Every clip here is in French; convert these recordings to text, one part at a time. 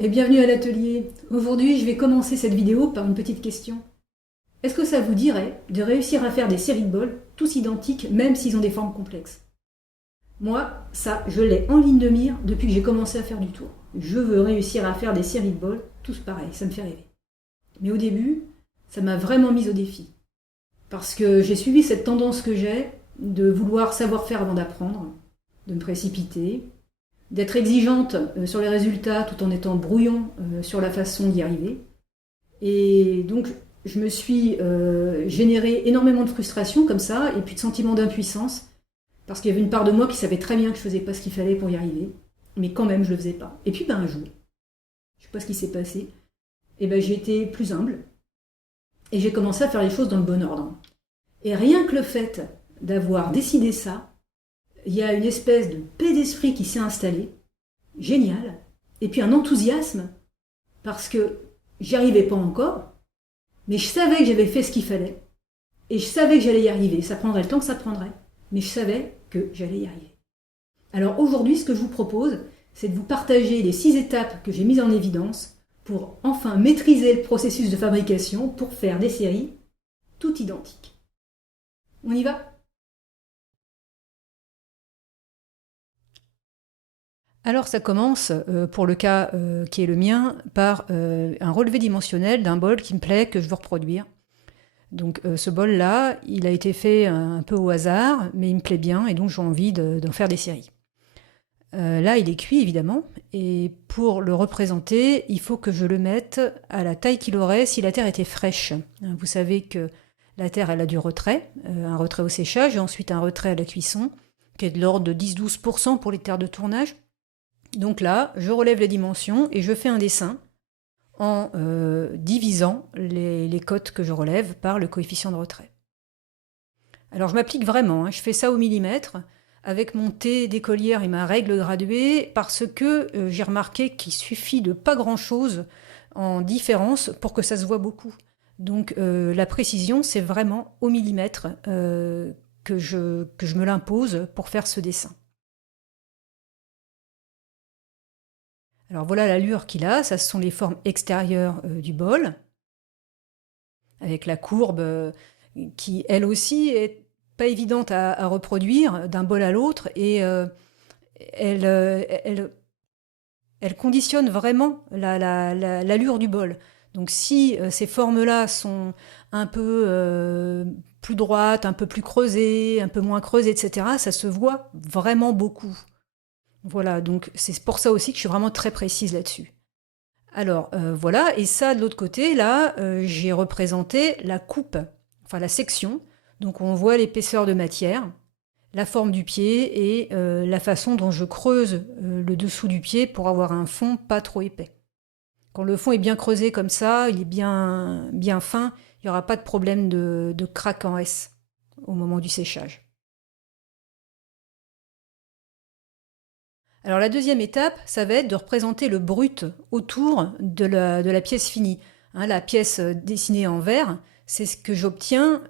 et bienvenue à l'atelier. Aujourd'hui, je vais commencer cette vidéo par une petite question. Est-ce que ça vous dirait de réussir à faire des séries de bols, tous identiques, même s'ils ont des formes complexes? Moi, ça, je l'ai en ligne de mire depuis que j'ai commencé à faire du tour. Je veux réussir à faire des séries de bols, tous pareils, ça me fait rêver. Mais au début, ça m'a vraiment mise au défi. Parce que j'ai suivi cette tendance que j'ai de vouloir savoir faire avant d'apprendre, de me précipiter, d'être exigeante sur les résultats tout en étant brouillon sur la façon d'y arriver. Et donc, je me suis généré énormément de frustration comme ça, et puis de sentiments d'impuissance, parce qu'il y avait une part de moi qui savait très bien que je faisais pas ce qu'il fallait pour y arriver, mais quand même je le faisais pas. Et puis un jour, je sais pas ce qui s'est passé, et j'ai été plus humble, et j'ai commencé à faire les choses dans le bon ordre. Et rien que le fait d'avoir décidé ça, il y a une espèce de paix d'esprit qui s'est installée, génial, et puis un enthousiasme, parce que j'y arrivais pas encore, mais je savais que j'avais fait ce qu'il fallait, et je savais que j'allais y arriver. Ça prendrait le temps que ça prendrait, mais je savais que j'allais y arriver. Alors aujourd'hui, ce que je vous propose, c'est de vous partager les 6 étapes que j'ai mises en évidence pour enfin maîtriser le processus de fabrication pour faire des séries toutes identiques. On y va ? Alors ça commence, pour le cas qui est le mien, par un relevé dimensionnel d'un bol qui me plaît, que je veux reproduire. Donc ce bol-là, il a été fait un peu au hasard, mais il me plaît bien, et donc j'ai envie d'en faire des séries. Là, il est cuit, évidemment, et pour le représenter, il faut que je le mette à la taille qu'il aurait si la terre était fraîche. Vous savez que la terre, elle a du retrait, un retrait au séchage, et ensuite un retrait à la cuisson, qui est de l'ordre de 10-12% pour les terres de tournage. Donc là, je relève les dimensions et je fais un dessin en divisant les cotes que je relève par le coefficient de retrait. Alors je m'applique vraiment, je fais ça au millimètre, avec mon T d'écolière et ma règle graduée, parce que j'ai remarqué qu'il suffit de pas grand-chose en différence pour que ça se voit beaucoup. Donc la précision, c'est vraiment au millimètre que je me l'impose pour faire ce dessin. Alors voilà l'allure qu'il a, ça ce sont les formes extérieures du bol, avec la courbe qui elle aussi est pas évidente à reproduire d'un bol à l'autre, et elle conditionne vraiment l'allure du bol. Donc si ces formes-là sont un peu plus droites, un peu plus creusées, un peu moins creusées, etc., ça se voit vraiment beaucoup. Voilà, donc c'est pour ça aussi que je suis vraiment très précise là-dessus. Alors voilà, et ça de l'autre côté, là, j'ai représenté la coupe, enfin la section. Donc on voit l'épaisseur de matière, la forme du pied et la façon dont je creuse le dessous du pied pour avoir un fond pas trop épais. Quand le fond est bien creusé comme ça, il est bien fin, il n'y aura pas de problème de craque en S au moment du séchage. Alors la deuxième étape, ça va être de représenter le brut autour de la pièce finie. La pièce dessinée en vert, c'est ce que j'obtiens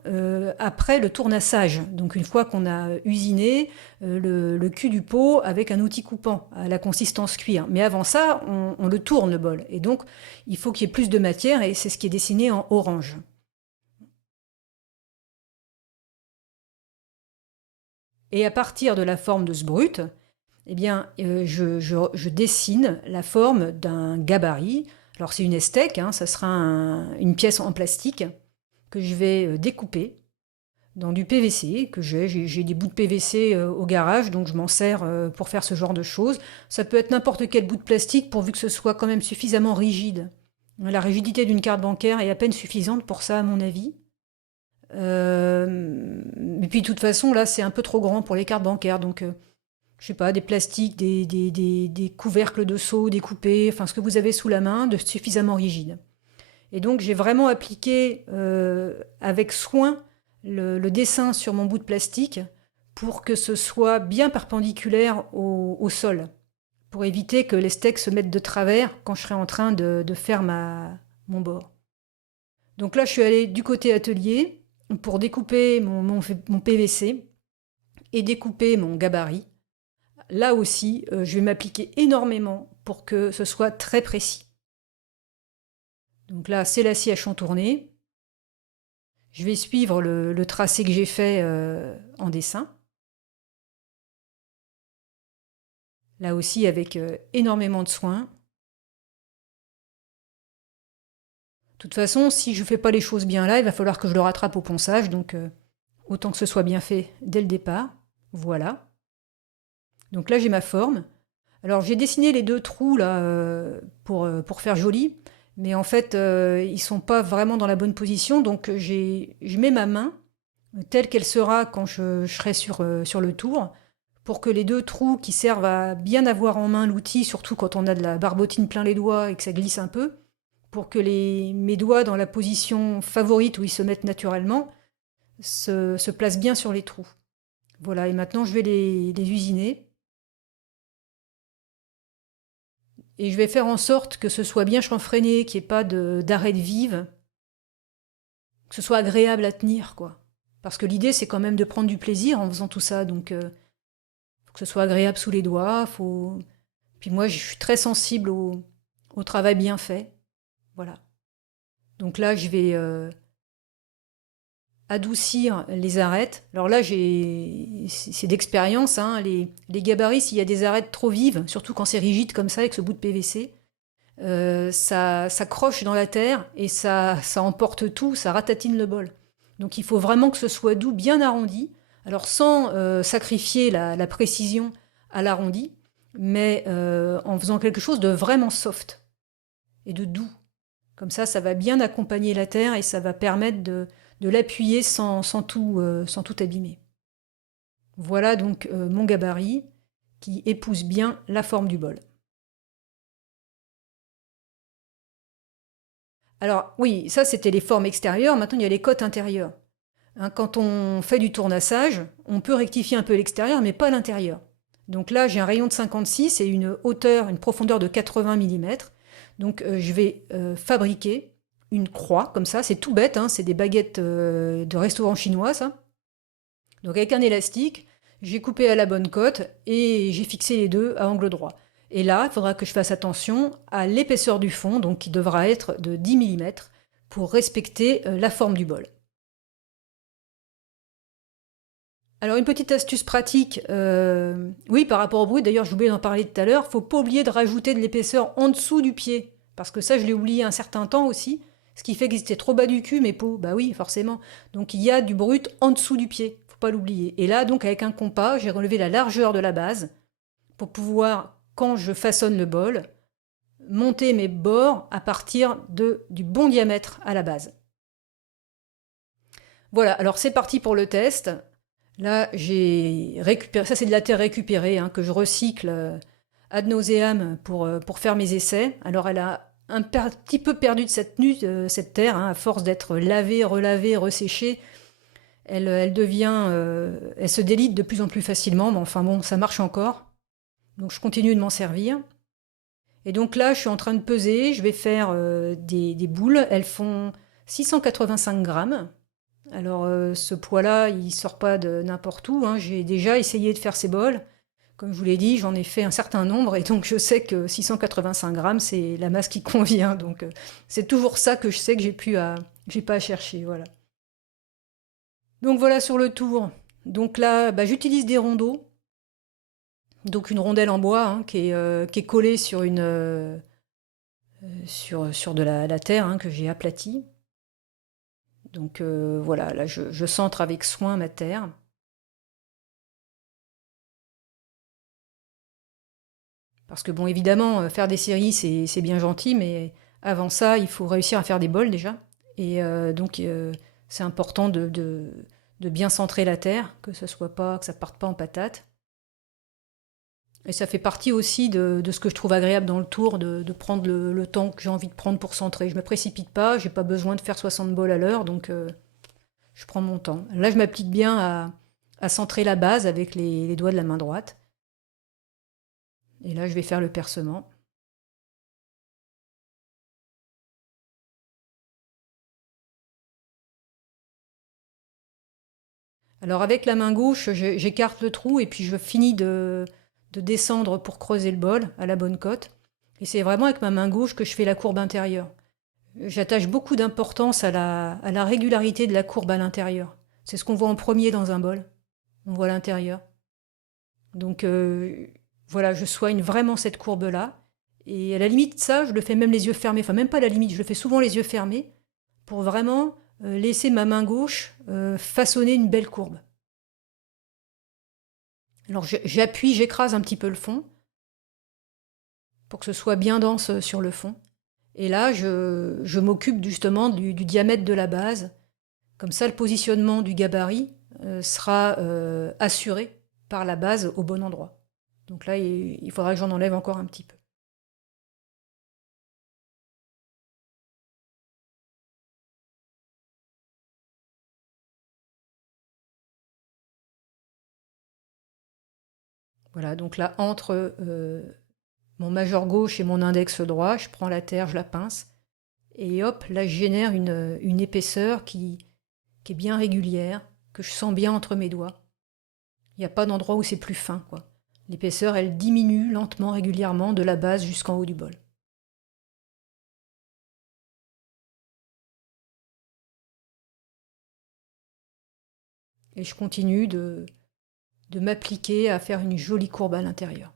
après le tournassage. Donc une fois qu'on a usiné le cul du pot avec un outil coupant à la consistance cuir. Mais avant ça, on le tourne le bol. Et donc il faut qu'il y ait plus de matière, et c'est ce qui est dessiné en orange. Et à partir de la forme de ce brut, eh bien, je dessine la forme d'un gabarit. Alors c'est une estèque, ça sera une pièce en plastique que je vais découper dans du PVC que j'ai des bouts de PVC au garage, donc je m'en sers pour faire ce genre de choses. Ça peut être n'importe quel bout de plastique pourvu que ce soit quand même suffisamment rigide. La rigidité d'une carte bancaire est à peine suffisante pour ça, à mon avis. Et puis de toute façon, là, c'est un peu trop grand pour les cartes bancaires, donc je sais pas, des plastiques, des couvercles de seau découpés, enfin ce que vous avez sous la main, de suffisamment rigide. Et donc j'ai vraiment appliqué avec soin le dessin sur mon bout de plastique pour que ce soit bien perpendiculaire au sol, pour éviter que les steaks se mettent de travers quand je serai en train de faire mon bord. Donc là je suis allée du côté atelier pour découper mon PVC et découper mon gabarit. Là aussi, je vais m'appliquer énormément pour que ce soit très précis. Donc là, c'est la scie à chantourner. Je vais suivre le tracé que j'ai fait en dessin. Là aussi avec énormément de soin. De toute façon, si je ne fais pas les choses bien là, il va falloir que je le rattrape au ponçage, donc autant que ce soit bien fait dès le départ. Voilà. Donc là, j'ai ma forme. Alors j'ai dessiné les deux trous là pour faire joli, mais en fait ils sont pas vraiment dans la bonne position, donc je mets ma main telle qu'elle sera quand je serai sur le tour, pour que les deux trous qui servent à bien avoir en main l'outil, surtout quand on a de la barbotine plein les doigts et que ça glisse un peu, pour que mes doigts dans la position favorite où ils se mettent naturellement se placent bien sur les trous. Voilà, et maintenant je vais les usiner. Et je vais faire en sorte que ce soit bien chanfreiné, qu'il n'y ait pas d'arrêt de vive, que ce soit agréable à tenir, quoi. Parce que l'idée, c'est quand même de prendre du plaisir en faisant tout ça, donc faut que ce soit agréable sous les doigts, faut... Puis moi, je suis très sensible au travail bien fait, voilà. Donc là, je vais adoucir les arêtes. Alors là, c'est d'expérience, hein, les gabarits, s'il y a des arêtes trop vives, surtout quand c'est rigide comme ça, avec ce bout de PVC, ça croche dans la terre et ça emporte tout, ça ratatine le bol. Donc il faut vraiment que ce soit doux, bien arrondi, alors sans sacrifier la précision à l'arrondi, mais en faisant quelque chose de vraiment soft et de doux. Comme ça va bien accompagner la terre et ça va permettre de l'appuyer sans tout abîmer. Voilà donc mon gabarit qui épouse bien la forme du bol. Alors oui, ça c'était les formes extérieures, maintenant il y a les côtes intérieures. Hein, quand on fait du tournassage, on peut rectifier un peu l'extérieur, mais pas l'intérieur. Donc là, j'ai un rayon de 56 et une hauteur, une profondeur de 80 mm. Donc je vais fabriquer une croix, comme ça, c'est tout bête, hein, c'est des baguettes de restaurant chinois, ça. Donc avec un élastique, j'ai coupé à la bonne cote et j'ai fixé les deux à angle droit. Et là, il faudra que je fasse attention à l'épaisseur du fond, donc qui devra être de 10 mm pour respecter la forme du bol. Alors une petite astuce pratique, oui par rapport au bruit, d'ailleurs j'ai oublié d'en parler tout à l'heure, faut pas oublier de rajouter de l'épaisseur en dessous du pied, parce que ça je l'ai oublié un certain temps aussi, ce qui fait qu'ils étaient trop bas du cul mes peaux, bah oui forcément, donc il y a du brut en dessous du pied, faut pas l'oublier. Et là donc avec un compas, j'ai relevé la largeur de la base, pour pouvoir, quand je façonne le bol, monter mes bords à partir du bon diamètre à la base. Voilà, alors c'est parti pour le test. Là, j'ai récupéré, ça c'est de la terre récupérée, hein, que je recycle ad nauseam pour faire mes essais. Alors elle a petit peu perdu de cette terre, hein, à force d'être lavée, relavée, resséchée. Elle devient, elle se délite de plus en plus facilement, mais enfin bon, ça marche encore. Donc je continue de m'en servir. Et donc là, je suis en train de peser, je vais faire des boules. Elles font 685 grammes. Alors ce poids-là, il sort pas de n'importe où, hein. J'ai déjà essayé de faire ces bols. Comme je vous l'ai dit, j'en ai fait un certain nombre et donc je sais que 685 grammes, c'est la masse qui convient. Donc c'est toujours ça que je sais que j'ai pas à chercher, voilà. Donc voilà sur le tour. Donc là, bah, j'utilise des rondeaux. Donc une rondelle en bois, hein, qui est collée sur sur de la terre, hein, que j'ai aplatie. Donc voilà, là je centre avec soin ma terre. Parce que bon, évidemment, faire des séries, c'est bien gentil, mais avant ça, il faut réussir à faire des bols déjà. Et donc c'est important de bien centrer la terre, que ça parte pas en patate. Et ça fait partie aussi de ce que je trouve agréable dans le tour, de prendre le temps que j'ai envie de prendre pour centrer. Je me précipite pas, j'ai pas besoin de faire 60 bols à l'heure, donc je prends mon temps. Là, je m'applique bien à centrer la base avec les doigts de la main droite. Et là, je vais faire le percement. Alors avec la main gauche, j'écarte le trou et puis je finis de descendre pour creuser le bol à la bonne cote. Et c'est vraiment avec ma main gauche que je fais la courbe intérieure. J'attache beaucoup d'importance à la régularité de la courbe à l'intérieur. C'est ce qu'on voit en premier dans un bol. On voit l'intérieur. Donc voilà, je soigne vraiment cette courbe-là. Et à la limite, ça, je le fais même les yeux fermés. Enfin, même pas à la limite, je le fais souvent les yeux fermés pour vraiment laisser ma main gauche façonner une belle courbe. Alors j'appuie, j'écrase un petit peu le fond pour que ce soit bien dense sur le fond. Et là, je m'occupe justement du diamètre de la base. Comme ça, le positionnement du gabarit sera assuré par la base au bon endroit. Donc là, il faudra que j'en enlève encore un petit peu. Voilà, donc là, entre mon majeur gauche et mon index droit, je prends la terre, je la pince, et hop, là, je génère une épaisseur qui est bien régulière, que je sens bien entre mes doigts. Il n'y a pas d'endroit où c'est plus fin, quoi. L'épaisseur, elle diminue lentement, régulièrement, de la base jusqu'en haut du bol. Et je continue de m'appliquer à faire une jolie courbe à l'intérieur.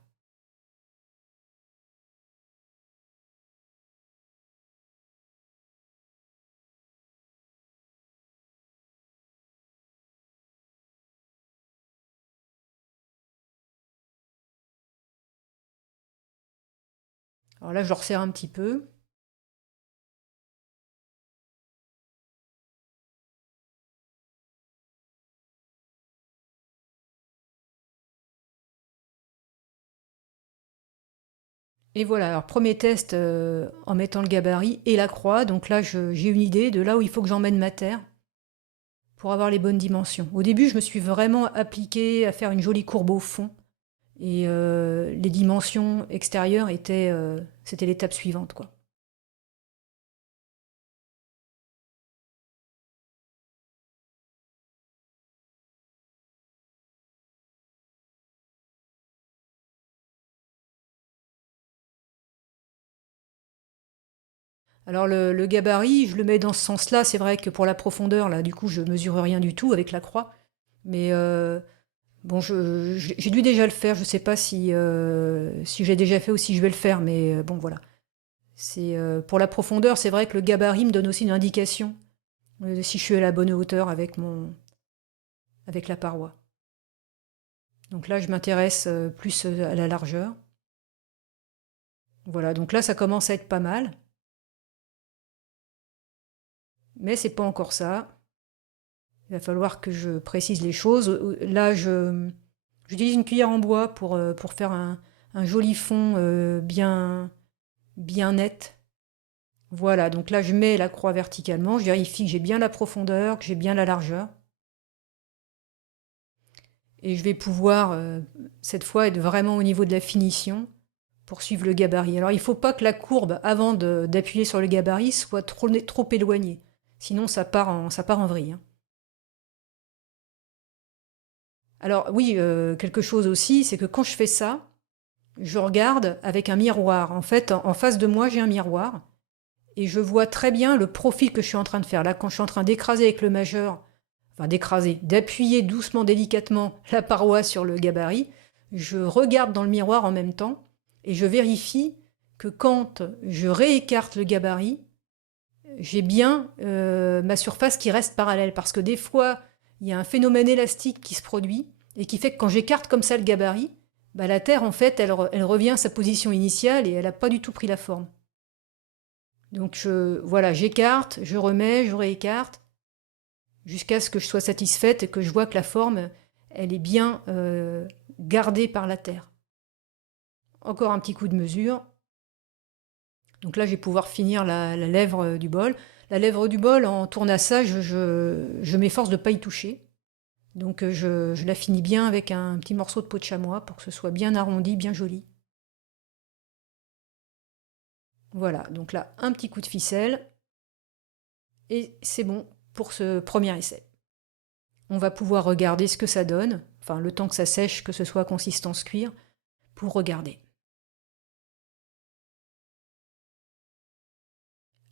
Alors là, je le resserre un petit peu. Et voilà, alors premier test en mettant le gabarit et la croix. Donc là, j'ai une idée de là où il faut que j'emmène ma terre pour avoir les bonnes dimensions. Au début, je me suis vraiment appliquée à faire une jolie courbe au fond. Et les dimensions extérieures c'était l'étape suivante, quoi. Alors le gabarit, je le mets dans ce sens-là. C'est vrai que pour la profondeur, là, du coup, je mesure rien du tout avec la croix. Mais bon, j'ai dû déjà le faire. Je sais pas si j'ai déjà fait ou si je vais le faire, mais bon, voilà. C'est pour la profondeur, c'est vrai que le gabarit me donne aussi une indication de si je suis à la bonne hauteur avec la paroi. Donc là, je m'intéresse plus à la largeur. Voilà, donc là, ça commence à être pas mal, mais c'est pas encore ça. Il va falloir que je précise les choses. Là, j'utilise une cuillère en bois pour faire un joli fond bien net. Voilà, donc là, je mets la croix verticalement. Je vérifie que j'ai bien la profondeur, que j'ai bien la largeur. Et je vais pouvoir, cette fois, être vraiment au niveau de la finition pour suivre le gabarit. Alors, il ne faut pas que la courbe, avant d'appuyer sur le gabarit, soit trop éloignée. Sinon, ça part en vrille, hein. Alors oui, quelque chose aussi, c'est que quand je fais ça, je regarde avec un miroir. En fait, en face de moi, j'ai un miroir et je vois très bien le profil que je suis en train de faire. Là, quand je suis en train d'écraser avec le majeur, enfin d'écraser, d'appuyer doucement, délicatement la paroi sur le gabarit, je regarde dans le miroir en même temps et je vérifie que quand je réécarte le gabarit, j'ai bien ma surface qui reste parallèle. Parce que des fois, il y a un phénomène élastique qui se produit et qui fait que quand j'écarte comme ça le gabarit, bah, la Terre, en fait, elle revient à sa position initiale et elle n'a pas du tout pris la forme. Donc voilà, j'écarte, je remets, je réécarte, jusqu'à ce que je sois satisfaite et que je vois que la forme, elle est bien gardée par la Terre. Encore un petit coup de mesure. Donc là, je vais pouvoir finir la lèvre du bol. La lèvre du bol, en tournassage, je m'efforce de ne pas y toucher. Donc je la finis bien avec un petit morceau de peau de chamois pour que ce soit bien arrondi, bien joli. Voilà, donc là, un petit coup de ficelle. Et c'est bon pour ce premier essai. On va pouvoir regarder ce que ça donne, enfin le temps que ça sèche, que ce soit consistance cuir, pour regarder.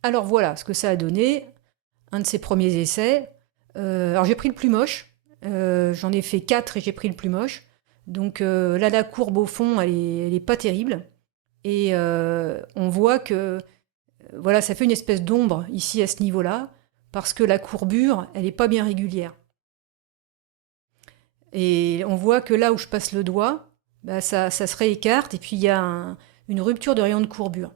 Alors voilà ce que ça a donné, un de ces premiers essais. Alors j'ai pris le plus moche, j'en ai fait 4 et j'ai pris le plus moche. Donc là, la courbe au fond, elle est pas terrible. Et on voit que voilà, ça fait une espèce d'ombre ici à ce niveau-là, parce que la courbure, elle n'est pas bien régulière. Et on voit que là où je passe le doigt, bah, ça se réécarte et puis il y a une rupture de rayon de courbure.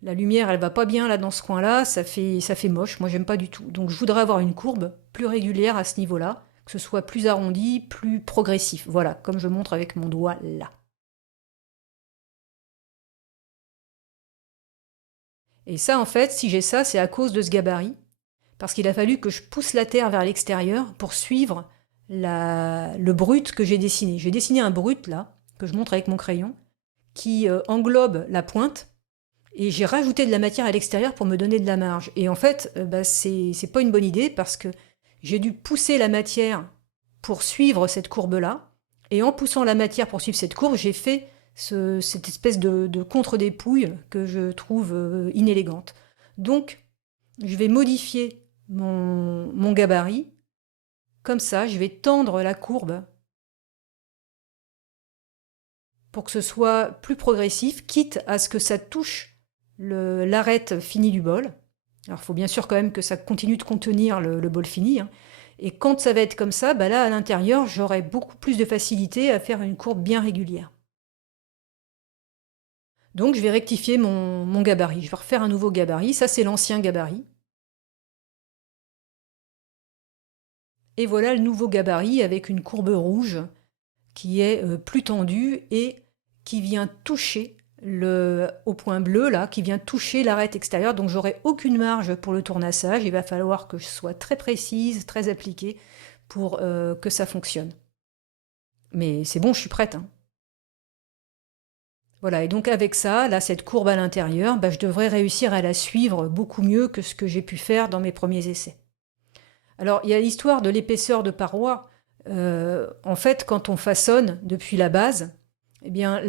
La lumière, elle va pas bien là dans ce coin-là, ça fait moche, moi j'aime pas du tout. Donc je voudrais avoir une courbe plus régulière à ce niveau-là, que ce soit plus arrondi, plus progressif. Voilà, comme je montre avec mon doigt là. Et ça, en fait, si j'ai ça, c'est à cause de ce gabarit, parce qu'il a fallu que je pousse la terre vers l'extérieur pour suivre le brut que j'ai dessiné. J'ai dessiné un brut là, que je montre avec mon crayon, qui englobe la pointe, et j'ai rajouté de la matière à l'extérieur pour me donner de la marge. Et en fait, bah, c'est pas une bonne idée, parce que j'ai dû pousser la matière pour suivre cette courbe-là, et en poussant la matière pour suivre cette courbe, j'ai fait cette espèce de contre-dépouille que je trouve inélégante. Donc, je vais modifier mon gabarit. Comme ça, je vais tendre la courbe pour que ce soit plus progressif, quitte à ce que ça touche l'arête finie du bol. Alors, il faut bien sûr quand même que ça continue de contenir le bol fini, hein. Et quand ça va être comme ça, bah là, à l'intérieur, j'aurai beaucoup plus de facilité à faire une courbe bien régulière. Donc, je vais rectifier mon gabarit. Je vais refaire un nouveau gabarit. Ça, c'est l'ancien gabarit. Et voilà le nouveau gabarit avec une courbe rouge qui est plus tendue et qui vient toucher au point bleu, là, qui vient toucher l'arête extérieure. Donc, j'aurai aucune marge pour le tournassage. Il va falloir que je sois très précise, très appliquée pour que ça fonctionne. Mais c'est bon, je suis prête, hein. Voilà, et donc avec ça, là, cette courbe à l'intérieur, bah, je devrais réussir à la suivre beaucoup mieux que ce que j'ai pu faire dans mes premiers essais. Alors, il y a l'histoire de l'épaisseur de paroi. En fait, quand on façonne depuis la base, eh bien,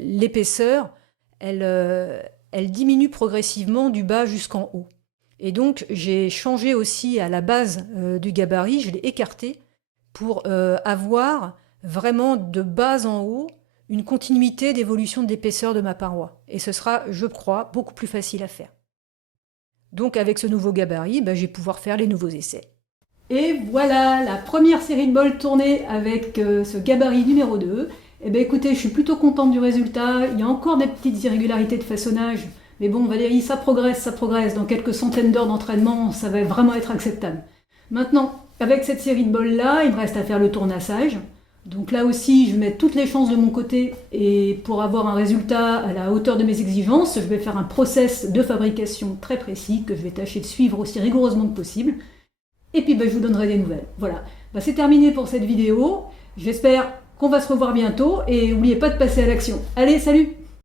l'épaisseur, elle diminue progressivement du bas jusqu'en haut. Et donc, j'ai changé aussi à la base du gabarit, je l'ai écarté pour avoir vraiment de bas en haut une continuité d'évolution de l'épaisseur de ma paroi. Et ce sera, je crois, beaucoup plus facile à faire. Donc avec ce nouveau gabarit, je vais pouvoir faire les nouveaux essais. Et voilà, la première série de bols tournée avec ce gabarit numéro 2. Eh bien écoutez, je suis plutôt contente du résultat. Il y a encore des petites irrégularités de façonnage. Mais bon, Valérie, ça progresse. Dans quelques centaines d'heures d'entraînement, ça va vraiment être acceptable. Maintenant, avec cette série de bols-là, il me reste à faire le tournassage. Donc là aussi, je vais mettre toutes les chances de mon côté et pour avoir un résultat à la hauteur de mes exigences, je vais faire un process de fabrication très précis que je vais tâcher de suivre aussi rigoureusement que possible. Et puis je vous donnerai des nouvelles. Voilà, c'est terminé pour cette vidéo. J'espère qu'on va se revoir bientôt et n'oubliez pas de passer à l'action. Allez, salut!